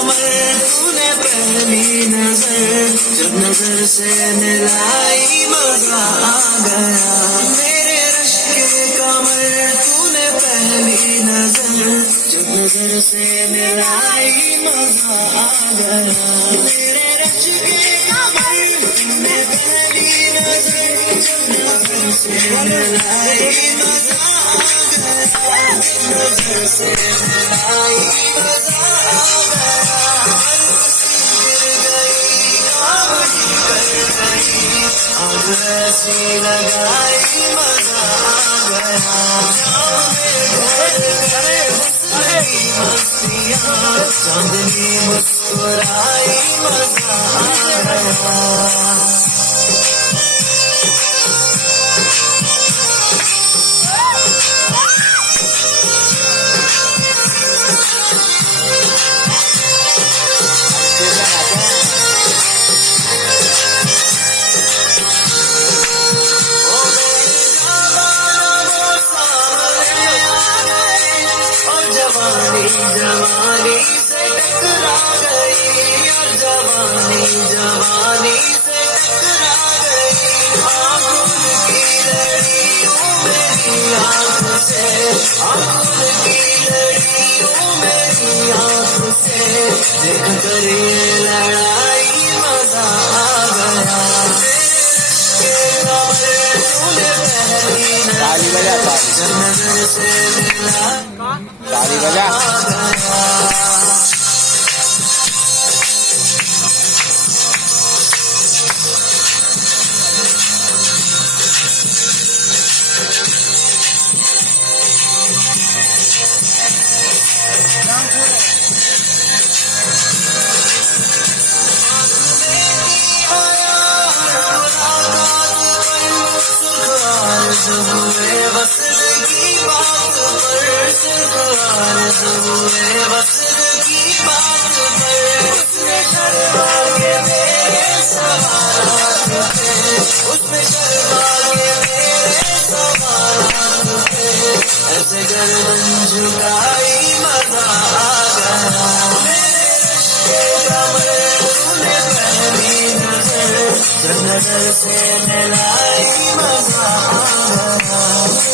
कमर तूने पहली नजर जब नजर से मिलाई मजा आ गया मेरे रश के कमर तूने पहली नजर जब नजर से मिलाई मजा आ गया मेरे रश के कमर तूने पहली नजर जब नजर से मिलाई मजा आ गया नजर से मिलाई मजा आ गया अब ऐसी लगाई मजा आ गया चांदनी मुस्कुराई मजा आ गया जवानी से टकरा गई और जवानी से टकरा गई आंखों की लड़ियों मेरी आंख से आंखों की लड़ियों मेरी आंख से देख कर ये लड़ाई मजा आ गया तूने पहली नजर से मिला ताली बजा हुए वसल की बात पर हुए वसल की बात पर उसने शर्मा के मेरे सवालात थे उसने शर्मा के मेरे सवालात थे ऐसे गर्दन झुकाई मजा आ गया मेरे रिश्ते कमर तूने पहली नजर जब नजर से मिलाई मजा आ गया